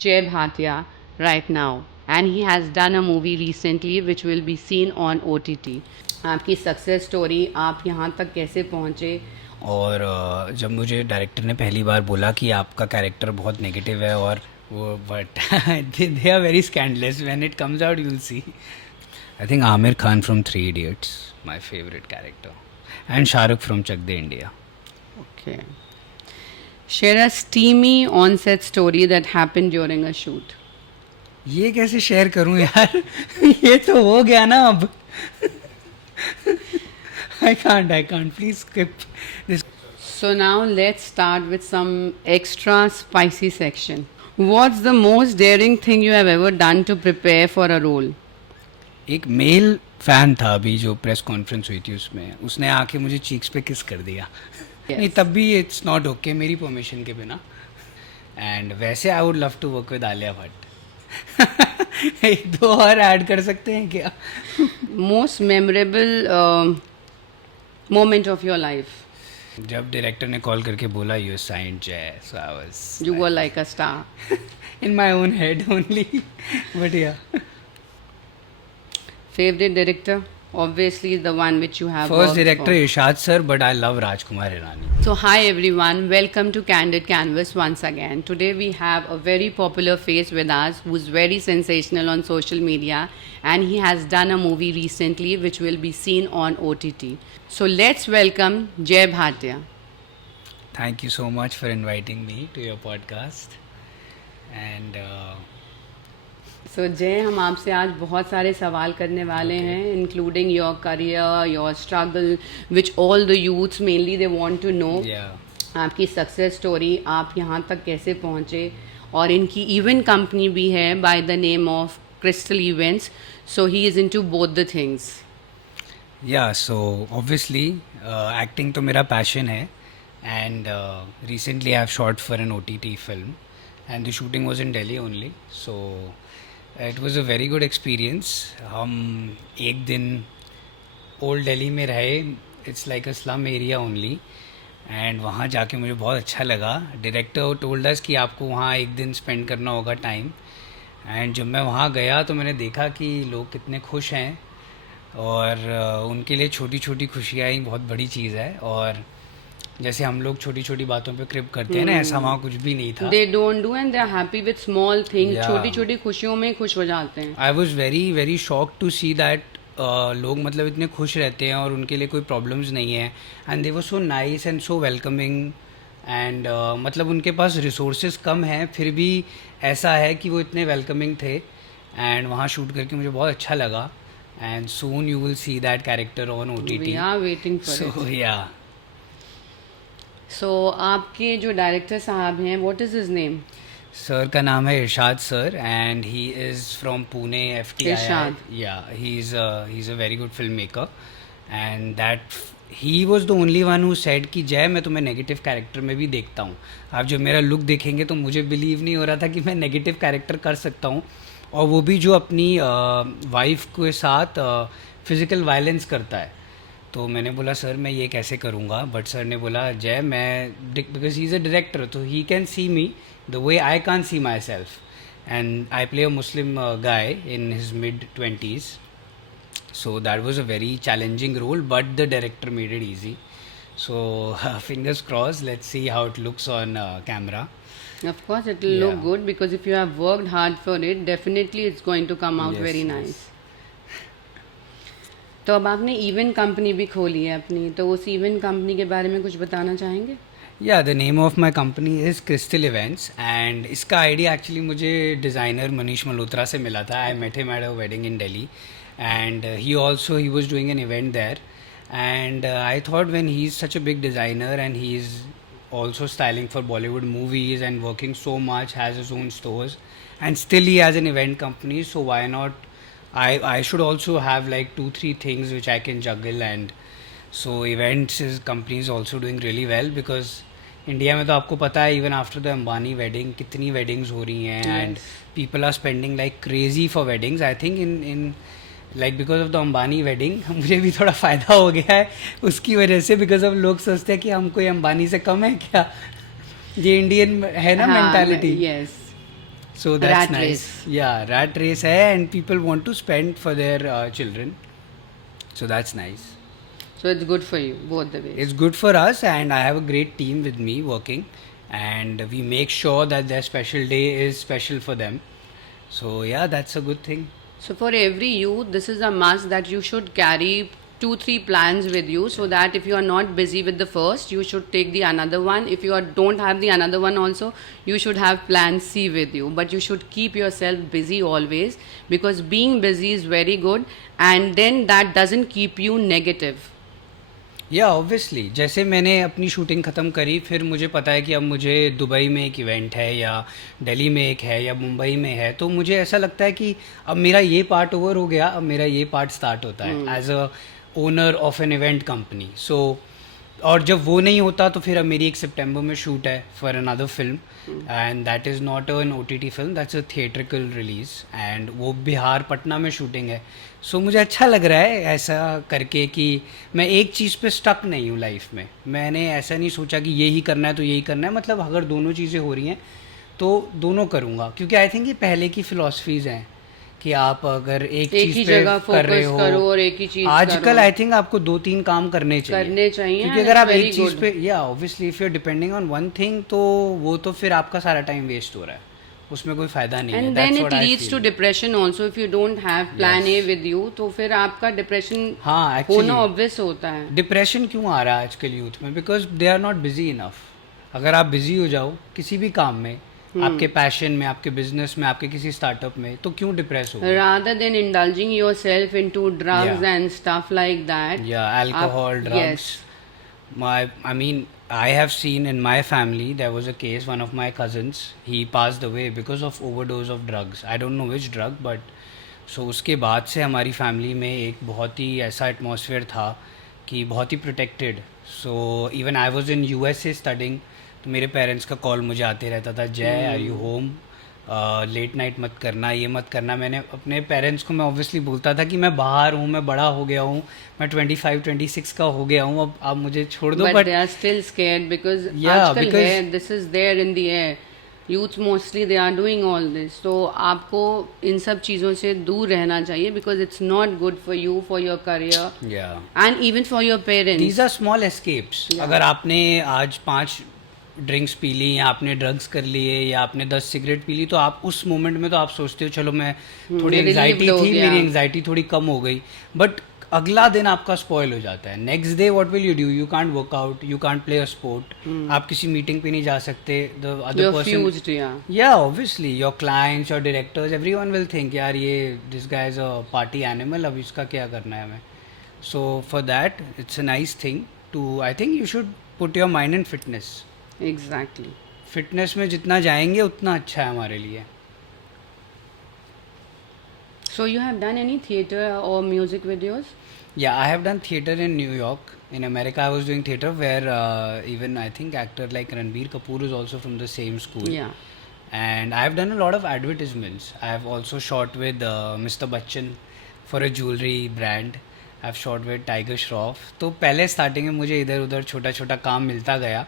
Jay Bhatia right now, and he has done a movie recently which will be seen on OTT. आपकी success story, आप यहाँ तक कैसे पहुँचे? और जब मुझे डायरेक्टर ने पहली बार बोला कि आपका कैरेक्टर बहुत नेगेटिव है और वो but they are very scandalous when it comes out you will see I think Aamir Khan from three idiots my favourite character and Shahrukh from Chak De India. Okay. Share a steamy on-set story that happened during a shoot. ये कैसे share करूं यार ये तो हो गया ना अब I can't please skip this. So now let's start with some extra spicy section. What's the most daring thing you have ever done to prepare for a role? एक मेल फैन था अभी जो प्रेस कॉन्फ्रेंस हुई थी उसमें उसने आके मुझे चीक्स पे किस कर दिया. नहीं तब भी इट्स नॉट ओके मेरी परमिशन के बिना. एंड वैसे I would love to work with Alia Bhatt. एक दो और ऐड कर सकते हैं क्या? Most memorable moment of your life? जब डायरेक्टर ने कॉल करके बोला you signed Jay so I was You were like a star. in my own head only. But yeah, Favorite director? Obviously the one which you have first worked director for. Irshad sir, but I love Rajkumar Hirani. So hi everyone, welcome to Candid Canvas once again. Today we have a very popular face with us who's very sensational on social media, and he has done a movie recently which will be seen on OTT. So let's welcome Jay Bhatia. Thank you so much for inviting me to your podcast. And So जय, हम आपसे आज बहुत सारे सवाल करने वाले हैं, including your career, your struggle, which all the youths mainly they want to know. yeah, आपकी सक्सेस स्टोरी, आप यहाँ तक कैसे पहुँचे, और इनकी इवेंट कंपनी भी है by the name of crystal events. So he is into both the things. yeah, so obviously acting तो मेरा passion है. And recently I have shot for an OTT film and the shooting was in Delhi only. So it was a very good experience. हम एक दिन old Delhi में रहे. It's like a slum area only. And वहाँ जाके मुझे बहुत अच्छा लगा. डायरेक्टर टोल्ड अस कि आपको वहाँ एक दिन स्पेंड करना होगा टाइम. एंड जब मैं वहाँ गया तो मैंने देखा कि लोग कितने खुश हैं और उनके लिए छोटी छोटी खुशियाँ ही बहुत बड़ी चीज़ है. और जैसे हम लोग छोटी छोटी बातों पे क्रिप करते हैं ना, ऐसा वहाँ कुछ भी नहीं था. They don't do and they are happy with small thing. Yeah. छोटी छोटी खुशियों में खुश हो जाते हैं. I was very very shock to see that लोग मतलब इतने खुश रहते हैं और उनके लिए कोई प्रॉब्लम्स नहीं है. And they were so nice and so welcoming. And मतलब उनके पास रिसोर्सेज कम हैं फिर भी ऐसा है कि वो इतने वेलकमिंग थे. एंड वहाँ शूट करके मुझे बहुत अच्छा लगा. And soon you will see that character on OTT. We are waiting for it. So yeah. So आपके जो डायरेक्टर साहब हैं, what is his name? Sir का नाम है Irshad sir and he is from Pune FTI. Irshad. Yeah he is a very good film maker. And that he was the only one who said कि जय मैं तुम्हें नेगेटिव कैरेक्टर में भी देखता हूँ. आप जब मेरा लुक देखेंगे तो मुझे बिलीव नहीं हो रहा था कि मैं नेगेटिव कैरेक्टर कर सकता हूँ. और वो भी जो अपनी वाइफ के साथ फिज़िकल वायलेंस करता है. तो मैंने बोला सर मैं ये कैसे करूँगा. बट सर ने बोला जय मैं because he is a director तो he can see me the way I can see myself. And I play a Muslim guy in his mid-20s. So that was a very challenging role, but the director made it easy. So fingers crossed. Let's see how it looks on camera. Of course it will look Yeah. good because if you have worked hard for it, definitely it's going to come out Yes, very yes. nice. तो अब आपने event company भी खोली है अपनी, तो उस event company के बारे में कुछ बताना चाहेंगे? Yeah, the name of my company is Crystal Events and इसका आइडिया एक्चुअली मुझे डिज़ाइनर मनीष मल्होत्रा से मिला था. I met him at a wedding in Delhi and he was doing an event there. And I thought when he's such a big designer and he's also styling for Bollywood movies and working so much, has his own stores and still he has an event company, so why not I should also have like 2-3 things which I can juggle. And so events is company is also doing really well because India में तो आपको पता है even after the Ambani wedding कितनी weddings हो रही हैं. And people are spending like crazy for weddings. I think in like because of the Ambani wedding मुझे भी थोड़ा फ़ायदा हो गया है उसकी वजह से. बिकॉज अब लोग सोचते हैं कि हम कोई अंबानी से कम है क्या. ये इंडियन है ना mentality. Yes. So that's Rat nice. race. Yeah, rat race है and people want to spend for their children. So that's nice. So it's good for you both the ways. It's good for us, and I have a great team with me working, and we make sure that their special day is special for them. So yeah, that's a good thing. So for every youth, this is a must that you should carry 2-3 plans with you, so that if you are not busy with the first, you should take the another one. If you don't have the another one also, you should have plan C with you. But you should keep yourself busy always, because being busy is very good, and then that doesn't keep you negative. या obviously जैसे मैंने अपनी shooting ख़त्म करी, फिर मुझे पता है कि अब मुझे दुबई में एक इवेंट है या दिल्ली में एक है या मुंबई में है, तो मुझे ऐसा लगता है कि अब मेरा ये पार्ट ओवर हो गया, अब मेरा ये पार्ट स्टार्ट होता है as a owner of an event company. So और जब वो नहीं होता तो फिर अब मेरी एक सितंबर में शूट है for another film, and that is not an OTT film, that's a theatrical release, and वो बिहार पटना में शूटिंग है. सो मुझे अच्छा लग रहा है ऐसा करके कि मैं एक चीज़ पे स्टक नहीं हूँ लाइफ में. मैंने ऐसा नहीं सोचा कि यही करना है तो यही करना है, मतलब अगर दोनों चीज़ें हो रही हैं तो दोनों करूँगा, क्योंकि आई थिंक ये पहले की फ़िलासफ़ीज़ हैं कि आप अगर एक एक ही चीज़ पे जगह कर रहे फोकस करो हो. और एक ही चीज आजकल करो। आई थिंक आपको 2-3 काम करने करने चाहिए, क्योंकि and अगर it's आप very एक चीज़ good. पे या obviously if you are depending on one thing, तो वो तो फिर आपका सारा टाइम वेस्ट हो रहा है, उसमें कोई फ़ायदा नहीं है. And then That's it what I leads to feel. Depression also if you don't have plan A with you, तो फिर आपका डिप्रेशन हाँ होना एक्चुअली ऑब्वियस होता है. डिप्रेशन क्यों आ रहा है आजकल यूथ में? Because they are not busy enough. अगर आप बिजी हो जाओ किसी भी काम में, आपके पैशन में, आपके बिजनेस में, आपके किसी स्टार्टअप में, तो क्यों डिप्रेस हो? Rather than indulging yourself into drugs Yeah. and stuff like that. Yeah, alcohol, drugs. Yes. I mean, I have seen in my family there was a case. One of my cousins, he passed away because of overdose of drugs. I don't know which drug, but so उसके बाद से हमारी family में एक बहुत ही ऐसा atmosphere था कि बहुत ही protected. So even I was in USA studying, तो मेरे पेरेंट्स का कॉल मुझे आते रहता था, जय are you home, late night मत करना, ये मत करना. मैंने अपने पेरेंट्स को मैं ऑब्वियसली बोलता था कि मैं बाहर हूँ, मैं बड़ा हो गया हूँ, मैं 25-26 का हो गया हूँ, अब आप मुझे छोड़ दो. But but they are still scared because Yeah, आजकल because- है, this is there in the air. Youth mostly they are doing all this. तो आपको इन सब चीज़ों से दूर रहना चाहिए, because it's not good for you, for your career, या and even for your parents. These are small escapes. Yeah. अगर आपने आज 5 ड्रिंक्स पी ली, या आपने ड्रग्स कर लिए, या आपने 10 सिगरेट पी ली, तो आप उस मोमेंट में तो आप सोचते हो चलो मैं थोड़ी relieved एंग्जाइटी हो थी, गया. मेरी एंग्जाइटी थोड़ी कम हो गई, बट अगला दिन आपका स्पॉइल हो जाता है. Next day what will you do? You can't work out, you can't play a sport, आप किसी मीटिंग पे नहीं जा सकते. The other You're person, fused, yeah. yeah, obviously your clients, your directors, everyone will think यार ये this guy is a party animal, अब इसका क्या करना है हमें. So for that it's a nice thing to, I think you should put your mind in fitness. Exactly. Fitness में जितना जाएंगे उतना अच्छा है हमारे लिए. So you have done any theater or music videos? Yeah, I have done theater in New York. In America I was doing theater where even I think actor like Ranbir Kapoor is also from the same school. Yeah. And I have done a lot of advertisements. I have also shot with Mr. Bachchan for a jewelry brand. I have shot with Tiger Shroff. तो पहले starting में मुझे इधर उधर छोटा छोटा काम मिलता गया,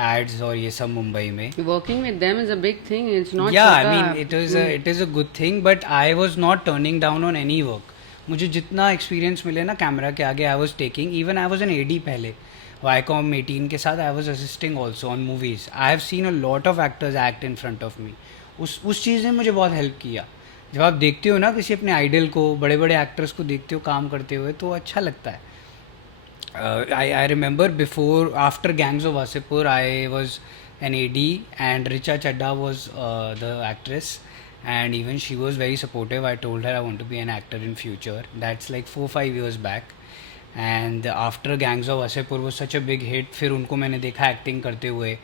एड्स और ये सब मुंबई में. Working with them is a big thing. It's not. Yeah, I छोटा. mean it is a good thing, but I was not turning down on any work. मुझे जितना एक्सपीरियंस मिले ना कैमरा के आगे, I was taking. Even I was an AD पहले Viacom 18 के साथ. I was assisting also on movies. I have seen a lot of actors act in front of me. उस चीज़ ने मुझे बहुत हेल्प किया. जब आप देखते हो ना किसी अपने आइडल को, बड़े बड़े एक्टर्स को देखते हो काम करते हुए, तो अच्छा लगता है. I remember before, after Gangs of Wasseypur, I was an AD, and Richa Chadda was the actress, and even she was very supportive. I told her I want to be an actor in future. That's like 4-5 years back. And after Gangs of Wasseypur was such a big hit, फिर उनको मैंने देखा acting करते हुए,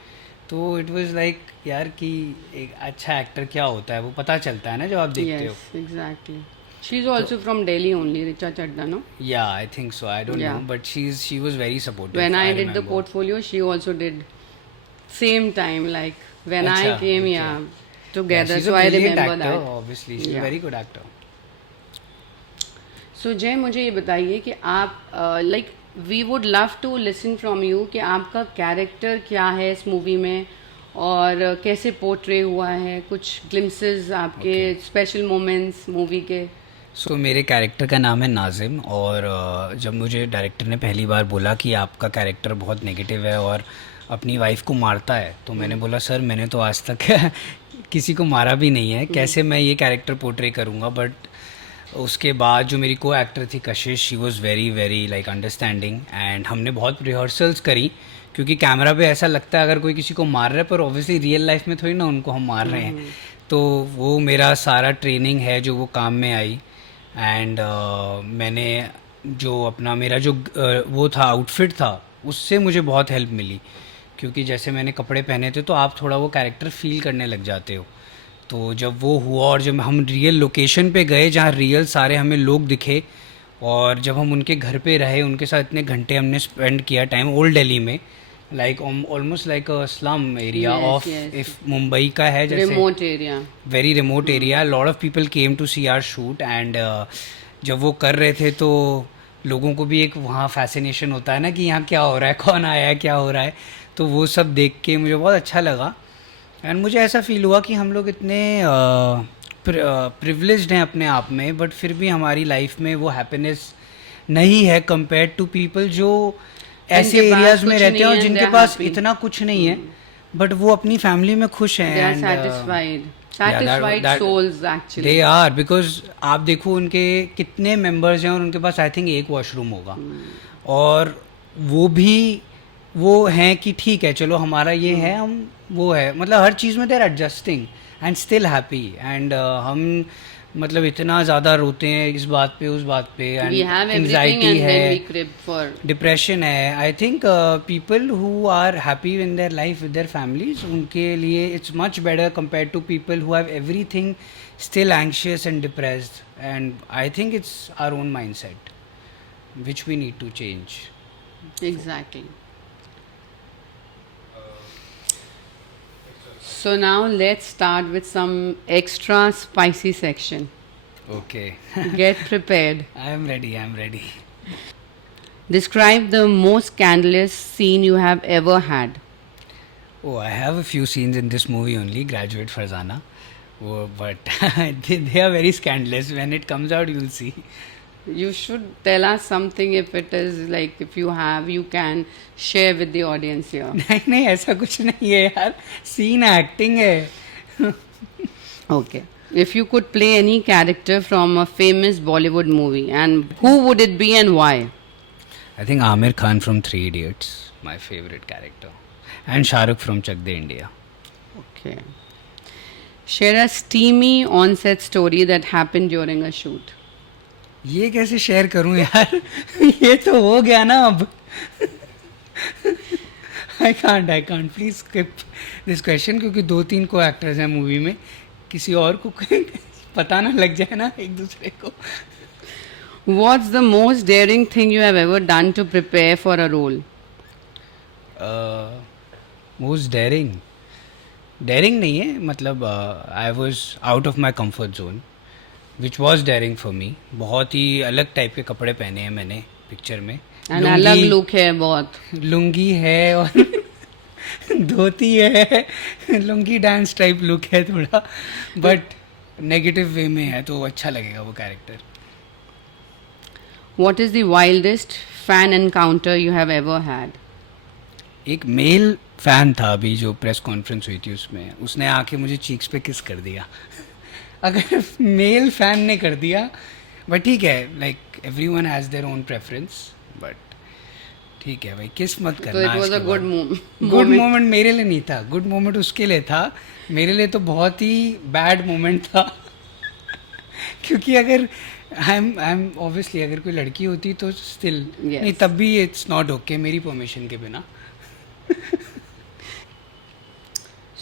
तो it was like यार कि एक अच्छा एक्टर क्या होता है वो पता चलता है ना जब आप देखते हो. Yes, exactly. She's also from Delhi only, Richa Chadda, no? Yeah, I think so. I don't Yeah. know, but she was very supportive. When I did the remember. portfolio, she also did. Same time, like when I Acha, came, okay. yeah, Yeah, together. she's So a I brilliant remember actor, that. obviously. She's a Yeah. very good actor. So जय, मुझे ये बताइए कि आप like we would love to listen from you कि आपका character क्या है इस मूवी में, और कैसे पोर्ट्रे हुआ है, कुछ ग्लिम्सेस आपके स्पेशल मोमेंट्स मूवी के? सो मेरे कैरेक्टर का नाम है नाजिम, और जब मुझे डायरेक्टर ने पहली बार बोला कि आपका कैरेक्टर बहुत नेगेटिव है और अपनी वाइफ को मारता है, तो मैंने बोला सर मैंने तो आज तक किसी को मारा भी नहीं है, कैसे मैं ये कैरेक्टर पोर्ट्रे करूँगा। बट उसके बाद जो मेरी को एक्टर थी कशिश, she was very very like understanding, and हमने बहुत रिहर्सल्स करी, क्योंकि कैमरा पे ऐसा लगता है अगर कोई किसी को मार रहा है, पर ऑब्वियसली रियल लाइफ में थोड़ी ना उनको हम मार रहे हैं। तो वो मेरा सारा ट्रेनिंग है जो वो काम में आई। एंड मैंने जो अपना मेरा जो वो था आउटफिट था, उससे मुझे बहुत हेल्प मिली, क्योंकि जैसे मैंने कपड़े पहने थे तो आप थोड़ा वो कैरेक्टर फील करने लग जाते हो। तो जब वो हुआ और जब हम रियल लोकेशन पे गए जहाँ रियल सारे हमें लोग दिखे, और जब हम उनके घर पे रहे, उनके साथ इतने घंटे हमने स्पेंड किया टाइम ओल्ड दिल्ली में, like almost like a slum area of, if Mumbai का है जैसे remote area, very remote area, lot of people came to see our shoot. And जब वो कर रहे थे तो लोगों को भी एक वहाँ फैसिनेशन होता है ना कि यहाँ क्या हो रहा है, कौन आया है, क्या हो रहा है। तो वो सब देख के मुझे बहुत अच्छा लगा, एंड मुझे ऐसा फील हुआ कि हम लोग इतने प्रिविलेज्ड हैं अपने आप में, बट फिर भी हमारी लाइफ में वो हैप्पीनेस नहीं है कंपेयर टू पीपल जो ऐसे जिनके पास एरियाज में कुछ रहते हैं और नहीं है, जिनके they're पास happy. इतना कुछ नहीं है, बट वो अपनी फैमिली में खुश हैं। they are and, satisfied souls actually. They are, because आप देखो उनके कितने मेंबर्स हैं और उनके पास आई थिंक एक वॉशरूम होगा, और वो भी वो हैं कि ठीक है चलो हमारा ये है, हम वो है, मतलब हर चीज़ में they are adjusting and still happy. And हम मतलब इतना ज़्यादा रोते हैं इस बात पे उस बात पे, we and have everything anxiety and then we है, crib for. डिप्रेशन है। I think people who are happy in their life with their families, उनके लिए it's much better compare to people who have everything still anxious and depressed. And I think it's our own mindset which we need to change. Exactly. So now let's start with some extra spicy section. Okay. Get prepared. I am ready, I am ready. Describe the most scandalous scene you have ever had. Oh, I have a few scenes in this movie only, Graduate Farzana. Oh, but they are very scandalous. When it comes out, you'll see. You should tell us something if it is like, if you have, you can share with the audience here. नहीं नहीं ऐसा कुछ नहीं है यार, scene acting है। Okay. If you could play any character from a famous Bollywood movie, and who would it be and why? I think Amir Khan from Three Idiots, my favorite character, and Shah Rukh from Chak De India. Okay. Share a steamy on-set story that happened during a shoot. ये कैसे share करूं यार ये तो हो गया ना अब। I can't please skip this question, क्योंकि 2-3 को एक्टर्स हैं मूवी में, किसी और को पता ना लग जाए ना एक दूसरे को। What's the most daring thing you have ever done to prepare for a role? Most daring नहीं है, मतलब I was out of my comfort zone which was daring for me. बहुत ही अलग टाइप के कपड़े पहने हैं मैंने पिक्चर में, And अलग लुक है बहुत. लुंगी है और धोती है, लुंगी डांस टाइप लुक है थोड़ा, बट नेगेटिव वे में है तो अच्छा लगेगा वो character. What is the wildest fan encounter you have ever had? एक मेल फैन था अभी जो प्रेस कॉन्फ्रेंस हुई थी उसमें, उसने आके मुझे चीक्स पे किस कर दिया। अगर मेल फैन ने कर दिया, बट ठीक है, like everyone has their own preference, but ठीक है भाई, किस मत करना। So it was a good moment. Good moment मेरे लिए नहीं था, गुड मोमेंट उसके लिए था, मेरे लिए तो बहुत ही बैड मोमेंट था। क्योंकि अगर आई एम ऑब्वियसली अगर कोई लड़की होती तो स्टिल Yes. नहीं, तब भी इट्स नॉट ओके मेरी परमिशन के बिना।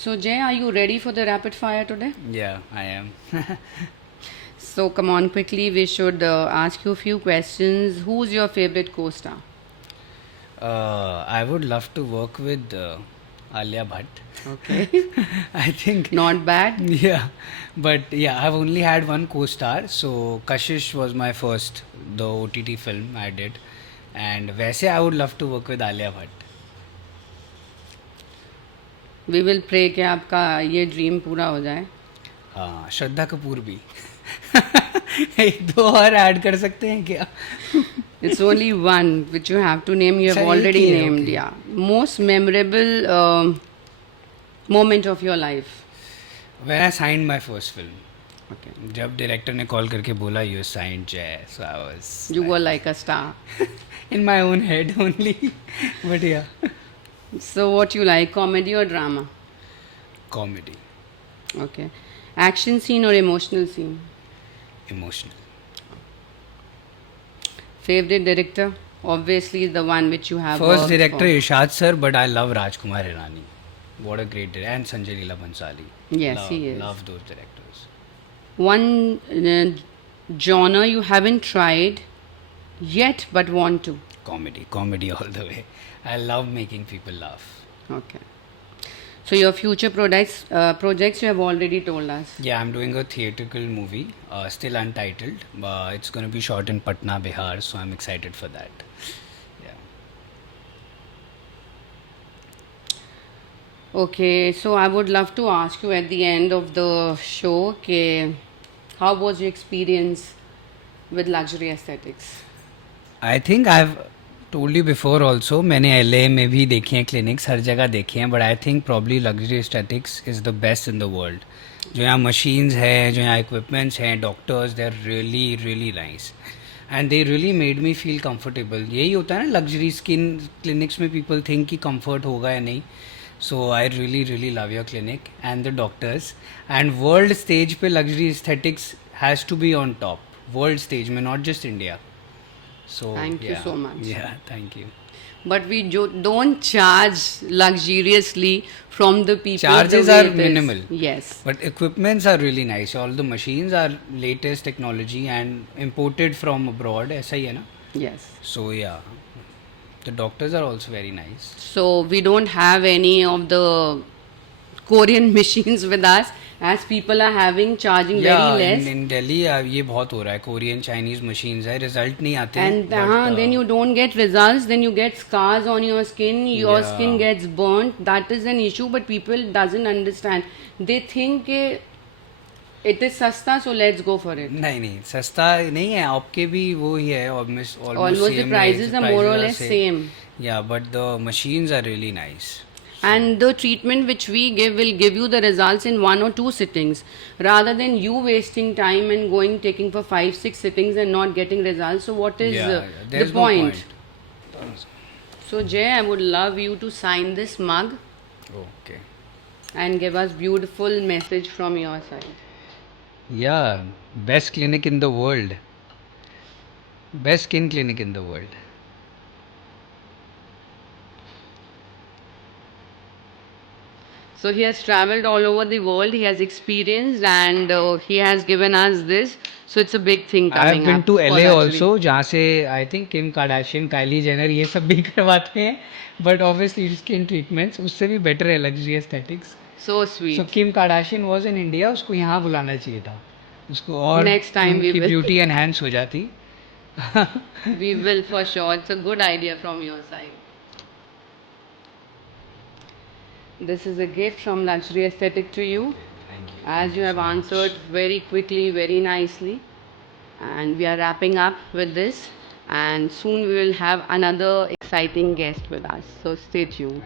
So Jay, are you ready for the rapid fire today? Yeah, I am. So come on quickly, we should ask you a few questions. Who's your favorite co-star? I would love to work with Alia Bhatt. Okay. I think. Not bad. Yeah, but yeah, I've only had one co-star. So Kashish was my first, the OTT film I did, and वैसे I would love to work with Alia Bhatt. We will pray कि आपका ये dream पूरा हो जाए. हाँ, श्रद्धा कपूर भी. एक दो और ऐड कर सकते हैं क्या? It's only one which you have to name. You have अच्छा, एक already ही है, named. okay. Yeah. Most memorable moment of your life. When I signed my first film. Okay. जब डायरेक्टर ने कॉल करके बोला you signed Jay, so I You were was like a star. in my own head only. But yeah, So what you like, comedy or drama? comedy, Okay. Action scene or emotional scene? emotional. Favorite director? Obviously the one which you have First worked director for. Irshad sir, but I love Rajkumar Hirani. What a great director. And Sanjay Leela Bhansali. Yes, love, he is. Love those directors. One genre you haven't tried yet but want to. Comedy all the way. I love making people laugh. Okay. So your future projects you have already told us. Yeah, I'm doing a theatrical movie, still untitled. It's going to be shot in Patna, Bihar, so I'm excited for that. Yeah. Okay, so I would love to ask you at the end of the show, how was your experience with luxury aesthetics? I think I've told you before also, मैंने LA में भी देखी हैं clinics, हर जगह देखी हैं, but I think probably luxury aesthetics is the best in the world. जो यहाँ machines हैं, जो यहाँ equipments हैं, doctors, they're really really nice. And they really made me feel comfortable. यही होता है ना luxury skin clinics में people think कि comfort होगा या नहीं. So I really really love your clinic and the doctors. And world stage पे luxury aesthetics has to be on top. World stage में, not just India. So Thank you yeah. so much. Yeah, thank you. But we don't charge luxuriously from the people. Charges the way are it is. minimal. Yes. But equipments are really nice. All the machines are latest technology and imported from abroad. ऐसा ही है ना? Yes. So yeah, the doctors are also very nice. So we don't have any of the Korean machines with us, as people are having charging Yeah, very less. in Delhi ये बहुत हो रहा है. Korean Chinese machines है. Result नहीं आते. And but, then you don't get results, then you get scars on your skin, your Yeah. skin gets burnt. That is an issue, but people doesn't understand. They think it is sasta, so let's go for it. नहीं नहीं सस्ता नहीं है. आपके भी वो ही है. Almost The same prices है. are more or Prices are less same. Yeah, but the machines are really nice. And the treatment which we give will give you the results in 1 or 2 sittings, rather than you wasting time and taking for 5-6 sittings and not getting results. So what is the there's point? No point. So Jay, I would love you to sign this mug Okay. and give us beautiful message from your side. Yeah, best clinic in the world. Best skin clinic in the world. So he has traveled all over the world. He has experienced, and he has given us this. So it's a big thing I have coming been up to for LA luxury. also, जहाँ से I think Kim Kardashian, Kylie Jenner ये सब भी करवाते हैं. But obviously skin treatments उससे भी better है luxury aesthetics. So sweet. So Kim Kardashian was in India, उसको यहाँ बुलाना चाहिए था. उसको और Next time we उनकी will. beauty enhance हो जाती. We will for sure. It's a good idea from your side. This is a gift from Luxury Aesthetic to you. Thank you. As you have answered very quickly, very nicely. And we are wrapping up with this. And soon we will have another exciting guest with us. So stay tuned.